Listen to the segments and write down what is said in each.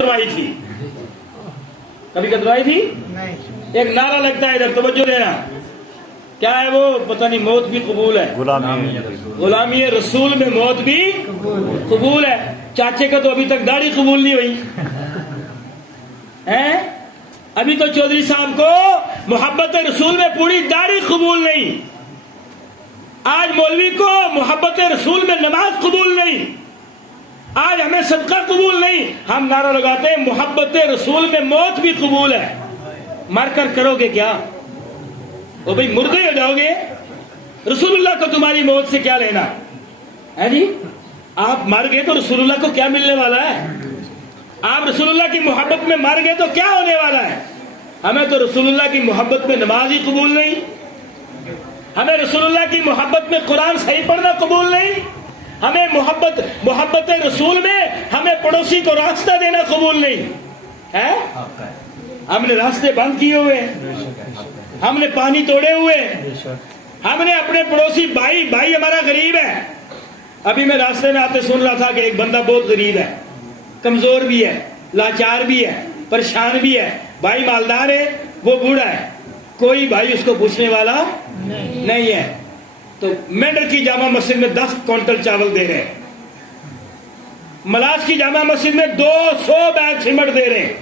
कतरवाई थी, कभी कतरवाई थी नहीं। एक नारा लगता है इधर, तवज्जो देना। क्या है वो? पता नहीं। मौत भी कबूल है, गुलामी रसूल में मौत भी कबूल है। चाचे का तो अभी तक दाढ़ी कबूल नहीं हुई है। अभी तो चौधरी साहब को मोहब्बत रसूल में पूरी दाढ़ी कबूल नहीं। आज मौलवी को मोहब्बत रसूल में नमाज कबूल नहीं। आज हमें सदका कबूल नहीं। हम नारा लगाते हैं मोहब्बत रसूल में मौत भी कबूल है। मर कर करोगे क्या? ओ भाई, मुर्दे हो जाओगे। रसूलुल्लाह को तुम्हारी मौत से क्या लेना है जी? आप मर गए तो रसूलुल्लाह को क्या मिलने वाला है? आप रसूलुल्लाह की मोहब्बत में मर गए तो क्या होने वाला है? हमें तो रसूलुल्लाह की मोहब्बत में नमाज ही कबूल नहीं। हमें रसूलुल्लाह की मोहब्बत में कुरान सही पढ़ना कबूल नहीं। हमें मोहब्बत रसूल में हमें पड़ोसी को रास्ता देना कबूल नहीं है। हमने रास्ते बंद किए हुए, हमने पानी तोड़े हुए, हमने अपने पड़ोसी भाई हमारा गरीब है। अभी मैं रास्ते में आते सुन रहा था कि एक बंदा बहुत गरीब है, कमजोर भी है, लाचार भी है, परेशान भी है। भाई मालदार है, वो बूढ़ा है, कोई भाई उसको पूछने वाला नहीं है। तो मेंढर की जामा मस्जिद में 10 क्विंटल चावल दे रहे हैं, मलाज की जामा मस्जिद में 200 बैग सीमेंट दे रहे हैं,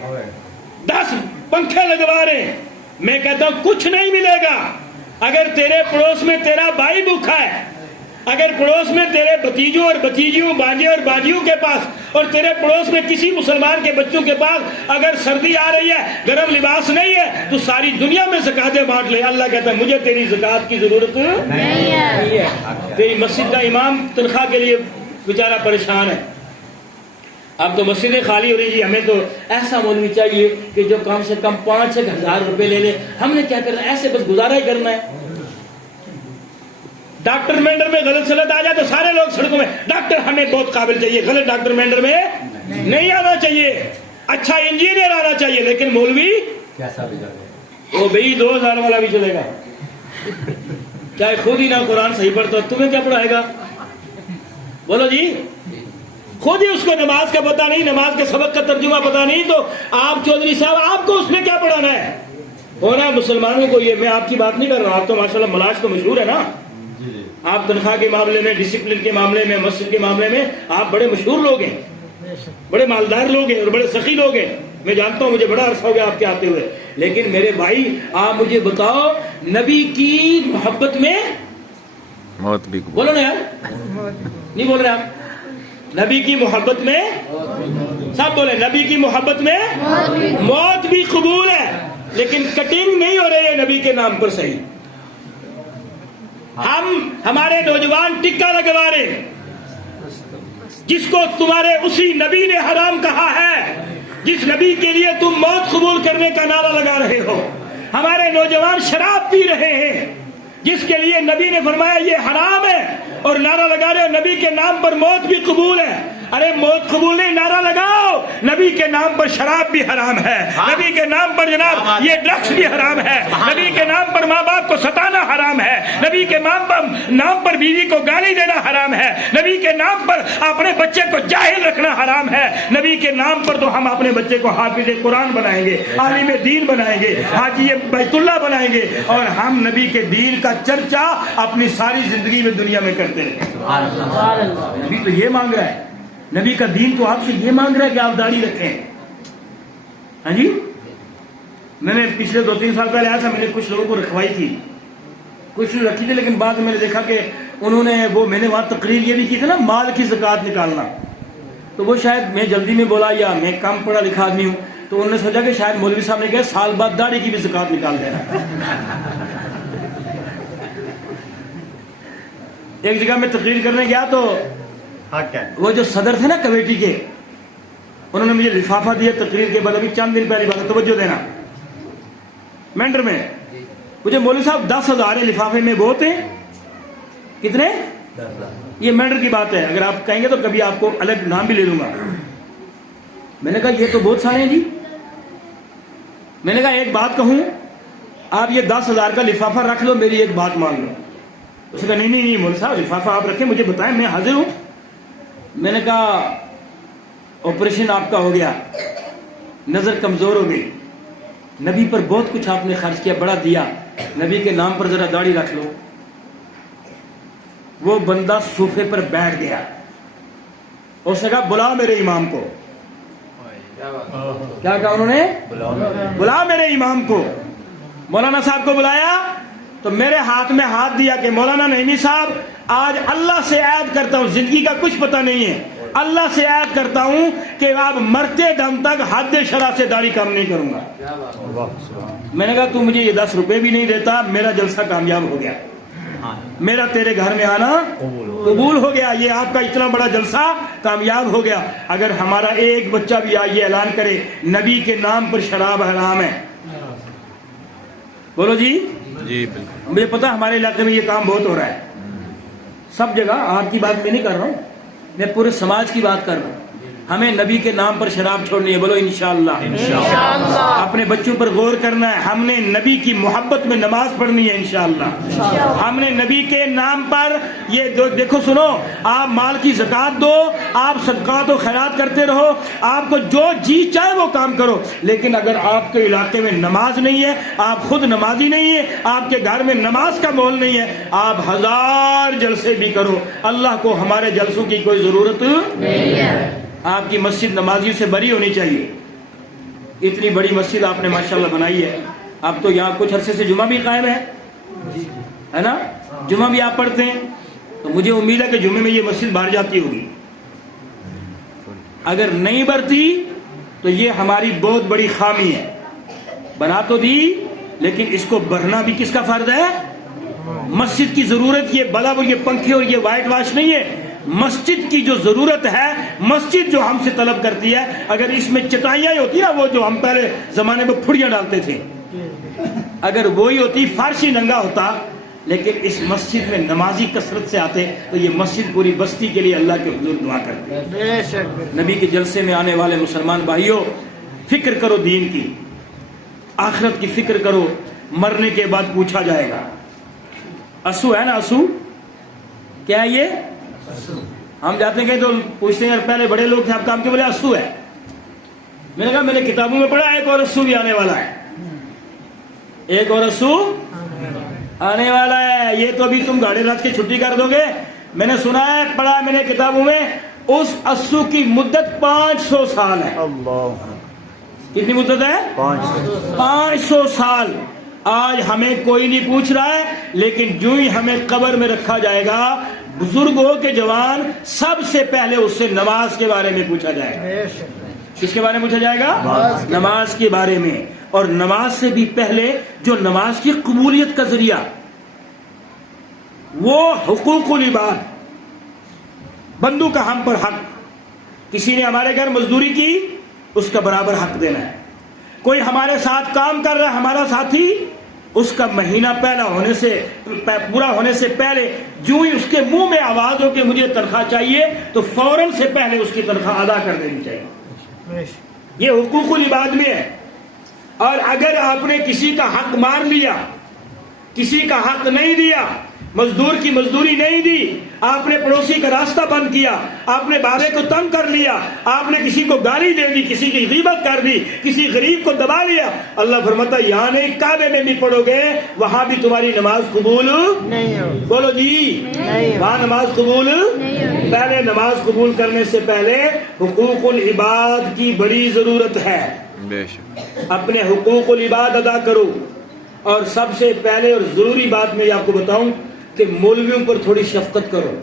10 पंखे लगवा रहे हैं। मैं कहता हूं कुछ नहीं मिलेगा अगर तेरे पड़ोस में तेरा भाई भूखा है, अगर पड़ोस में तेरे भतीजों और भतीजियों, बांजे और बाजियों के पास, और तेरे पड़ोस में किसी मुसलमान के बच्चों के पास अगर सर्दी आ रही है, गर्म लिबास नहीं है, तो सारी दुनिया में ज़कातें बांट ले। अल्लाह कहता है मुझे तेरी ज़कात की जरूरत नहीं है। तेरी मस्जिद का इमाम तनख्वाह के लिए बेचारा परेशान है। अब तो मस्जिदें खाली हो रही जी। हमें तो ऐसा मौलवी चाहिए कि जो कम से कम 5-6 हज़ार रुपए ले ले। हमने क्या करना है? ऐसे बस गुजारा ही करना है। डॉक्टर मेंढर में गलत सलत आ जाए तो सारे लोग सड़कों में, डॉक्टर हमें बहुत काबिल चाहिए। गलत डॉक्टर मेंढर में नहीं आना चाहिए। अच्छा इंजीनियर आना चाहिए। लेकिन मौलवी कैसा भी चले, वो भाई 2000 वाला भी चलेगा, चाहे खुद ही ना कुरान सही पढ़ता, तुम्हें क्या पढ़ाएगा? बोलो जी। खुद ही उसको नमाज का पता नहीं, नमाज के सबक का तर्जुमा पता नहीं, तो आप चौधरी साहब आपको उसने क्या पढ़ाना है? होना मुसलमानों को ये, मैं आपकी बात नहीं कर रहा हूं। आप तो माशाल्लाह मलाज तो मशहूर है ना। आप तनख्वाह के मामले में, डिसिप्लिन के मामले में, मस्जिद के मामले में आप बड़े मशहूर लोग हैं, बड़े मालदार लोग हैं और बड़े सखी लोग हैं। मैं जानता हूं, मुझे बड़ा अरसा हो गया आपके आते हुए। लेकिन मेरे भाई, आप मुझे बताओ, नबी की मोहब्बत में मौत भी, बोलो ना यार, नहीं बोल रहे आप? नबी की मोहब्बत में, सब बोले, नबी की मोहब्बत में मौत भी कबूल है। लेकिन कटिंग नहीं हो रही है नबी के नाम पर सही। हमारे नौजवान टिक्का लगवा रहे, जिसको तुम्हारे उसी नबी ने हराम कहा है, जिस नबी के लिए तुम मौत कबूल करने का नारा लगा रहे हो। हमारे नौजवान शराब पी रहे हैं, जिसके लिए नबी ने फरमाया ये हराम है, और नारा लगा रहे हो नबी के नाम पर मौत भी कबूल है। अरे मौत कबूल नहीं, नारा लगाओ नबी के नाम पर शराब भी हराम है, नबी के नाम पर जनाब ये ड्रग्स भी हराम है, नबी के नाम पर माँ बाप को सताना हराम है, नबी के नाम पर बीवी को गाली देना हराम है, नबी के नाम पर अपने बच्चे को जाहिल रखना हराम है। नबी के नाम पर तो हम अपने बच्चे को हाफिज कुरान बनाएंगे, आलिम दीन बनाएंगे, हाजी बैतुल्लाह बनाएंगे, और हम नबी के दीन का चर्चा अपनी सारी जिंदगी में दुनिया में करते रहे। नबी तो ये मांग रहा है, नबी का दीन तो आपसे ये मांग रहा है कि आप दाढ़ी रखें। हाँ जी, मैंने पिछले 2-3 साल पहले आया था, मैंने कुछ लोगों को रखवाई थी, कुछ रखी थी, लेकिन बाद में मैंने देखा कि उन्होंने वो, मैंने वहां तकरीर ये भी की थी ना, माल की ज़कात निकालना, तो वो शायद मैं जल्दी में बोला या मैं कम पढ़ा लिखा आदमी हूं, तो उन्होंने सोचा कि शायद मौलवी साहब ने कहा साल बाद दाढ़ी की भी ज़कात निकाल देना। एक जगह मैं तकरीर करने गया तो वो जो सदर थे ना कमेटी के, उन्होंने मुझे लिफाफा दिया तकरीर के बाद, अभी चंद दिन पहले बात, तवज्जो देना, मेंढर में मुझे मौलवी साहब 10,000 लिफाफे में बहुत है। कितने? 10,000। ये मेंढर की बात है, अगर आप कहेंगे तो कभी आपको अलग नाम भी ले लूंगा। मैंने कहा ये तो बहुत सारे हैं जी। मैंने कहा एक बात कहूं, आप ये 10,000 का लिफाफा रख लो, मेरी एक बात मान लो। उसने कहा नहीं मौलवी साहब, लिफाफा आप रखें, मुझे बताएं, मैं हाजिर हूं। मैंने कहा ऑपरेशन आपका हो गया, نظر کمزور ہو گئی. نبی پر بہت کچھ آپ نے خرچ کیا, بڑا دیا, نبی کے نام پر ذرا داڑھی رکھ لو. وہ بندہ صوفے پر بیٹھ گیا, اس نے کہا بلا میرے امام کو. کیا کہا انہوں نے؟ بلا میرے امام کو. مولانا صاحب کو بلایا تو میرے ہاتھ میں ہاتھ دیا کہ مولانا نعیمی صاحب, آج اللہ سے عہد کرتا ہوں, زندگی کا کچھ پتہ نہیں ہے, اللہ سے عہد کرتا ہوں کہ آپ مرتے دم تک حد شرع سے داڑھی کم نہیں کروں گا. میں نے کہا تو مجھے یہ 10 روپے بھی نہیں دیتا, میرا جلسہ کامیاب ہو گیا, میرا تیرے گھر میں آنا قبول ہو گیا, یہ آپ کا اتنا بڑا جلسہ کامیاب ہو گیا. اگر ہمارا ایک بچہ بھی آئیے اعلان کرے نبی کے نام پر شراب حرام ہے, بولو جی بالکل. مجھے پتا ہمارے علاقے میں یہ کام بہت ہو رہا ہے, سب جگہ. آپ کی بات میں نہیں کر رہا ہوں, میں پورے سماج کی بات کر رہا ہوں. ہمیں نبی کے نام پر شراب چھوڑنی ہے, بولو انشاءاللہ. اپنے بچوں پر غور کرنا ہے, ہم نے نبی کی محبت میں نماز پڑھنی ہے انشاءاللہ. ہم نے نبی کے نام پر یہ دیکھو سنو, آپ مال کی زکات دو, آپ صدقات و خیرات کرتے رہو, آپ کو جو جی چاہے وہ کام کرو, لیکن اگر آپ کے علاقے میں نماز نہیں ہے, آپ خود نمازی نہیں ہے, آپ کے گھر میں نماز کا مول نہیں ہے, آپ 1000 جلسے بھی کرو, اللہ کو ہمارے جلسوں کی کوئی ضرورت نہیں ہے. آپ کی مسجد نمازیوں سے بری ہونی چاہیے. اتنی بڑی مسجد آپ نے ماشاءاللہ بنائی ہے. اب تو یہاں کچھ عرصے سے جمعہ بھی قائم ہے نا, جمعہ بھی آپ پڑھتے ہیں, تو مجھے امید ہے کہ جمعے میں یہ مسجد بھر جاتی ہوگی. اگر نہیں بھرتی تو یہ ہماری بہت بڑی خامی ہے. بنا تو دی, لیکن اس کو بھرنا بھی کس کا فرض ہے؟ مسجد کی ضرورت یہ بلب اور یہ پنکھے اور یہ وائٹ واش نہیں ہے. مسجد کی جو ضرورت ہے, مسجد جو ہم سے طلب کرتی ہے, اگر اس میں چٹائیاں ہوتی نا, وہ جو ہم پہلے زمانے میں پھڑیاں ڈالتے تھے, اگر وہی ہوتی, فرش ہی ننگا ہوتا, لیکن اس مسجد میں نمازی کثرت سے آتے, تو یہ مسجد پوری بستی کے لیے اللہ کے حضور دعا کرتے. نبی کے جلسے میں آنے والے مسلمان بھائیوں, فکر کرو دین کی, آخرت کی فکر کرو. مرنے کے بعد پوچھا جائے گا. اسو ہے نا, اسو کیا ہے یہ؟ ہم جاتے ہیں تو پوچھتے ہیں, پہلے بڑے لوگ تھے, آپ کام کے بولے اسو ہے. میں نے کہا میں نے کتابوں میں پڑھا ایک اور اسو بھی آنے والا ہے, ایک اور اسو آنے والا ہے. یہ تو ابھی تم گاڑی رات کی چھٹی کر دو گے. میں نے سنا ہے, پڑھا میں نے کتابوں میں, اس اسو کی مدت 500 سال ہے. کتنی مدت ہے؟ 500 سال. آج ہمیں کوئی نہیں پوچھ رہا ہے, لیکن جو ہی ہمیں قبر میں رکھا جائے گا, بزرگ ہو کے جوان, سب سے پہلے اس سے نماز کے بارے میں پوچھا جائے گا. کس کے بارے میں پوچھا جائے گا؟ نماز کے بارے میں. اور نماز سے بھی پہلے جو نماز کی قبولیت کا ذریعہ, وہ حقوق العباد, بندوں کا ہم پر حق. کسی نے ہمارے گھر مزدوری کی, اس کا برابر حق دینا ہے. کوئی ہمارے ساتھ کام کر رہا ہے, ہمارا ساتھی, اس کا مہینہ پورا ہونے سے پہلے جو ہی اس کے منہ میں آواز ہو کہ مجھے تنخواہ چاہیے, تو فوراً سے پہلے اس کی تنخواہ ادا کر دینی چاہیے. یہ حقوق العباد میں ہے. اور اگر آپ نے کسی کا حق مار لیا, کسی کا حق نہیں دیا, مزدور کی مزدوری نہیں دی, آپ نے پڑوسی کا راستہ بند کیا, آپ نے بابے کو تنگ کر لیا, آپ نے کسی کو گالی دے دی, کسی کی غیبت کر دی, کسی غریب کو دبا لیا, اللہ فرماتا یہاں نہیں, کعبے میں بھی پڑھو گے, وہاں بھی تمہاری نماز قبول نہیں ہو. بولو جی, وہاں نماز قبول نہیں. پہلے نماز قبول کرنے سے پہلے حقوق العباد کی بڑی ضرورت ہے. اپنے حقوق العباد ادا کرو. اور سب سے پہلے اور ضروری بات میں آپ کو بتاؤں کہ مولویوں پر تھوڑی شفقت کرو.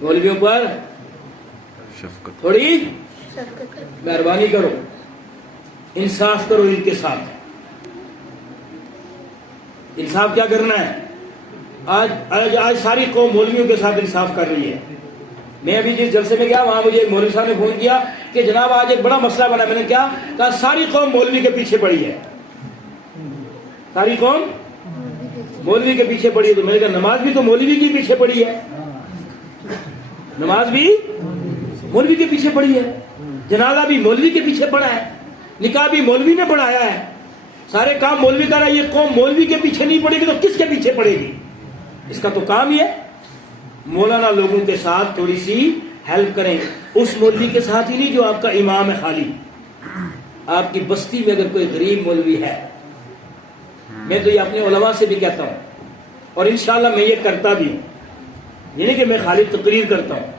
مولویوں پر تھوڑی مہربانی کرو, انصاف کرو ان کے ساتھ. انصاف کیا کرنا ہے؟ آج ساری قوم مولویوں کے ساتھ انصاف کر رہی ہے. میں ابھی جس جلسے میں گیا, وہاں مجھے ایک مولوی صاحب نے فون کیا کہ جناب آج ایک بڑا مسئلہ بنا. میں نے کہا ساری قوم مولوی کے پیچھے پڑی ہے, ساری قوم مولوی کے پیچھے پڑی ہے. تو میں نے کہا نماز بھی تو مولوی کے پیچھے پڑی ہے, نماز بھی مولوی کے پیچھے پڑی ہے, جنازہ بھی مولوی کے پیچھے پڑا ہے, نکاح بھی مولوی نے پڑھایا ہے, سارے کام مولوی کر رہا ہے. یہ قوم مولوی کے پیچھے نہیں پڑے گی تو کس کے پیچھے پڑے گی؟ اس کا تو کام ہی ہے. مولانا لوگوں کے ساتھ تھوڑی سی ہیلپ کریں, اس مولوی کے ساتھ ہی نہیں جو آپ کا امام ہے خالی, آپ کی بستی میں اگر کوئی غریب مولوی ہے، میں تو یہ اپنے علماء سے بھی کہتا ہوں اور انشاءاللہ میں یہ کرتا بھی ہوں، یہ نہیں کہ میں خالی تقریر کرتا ہوں،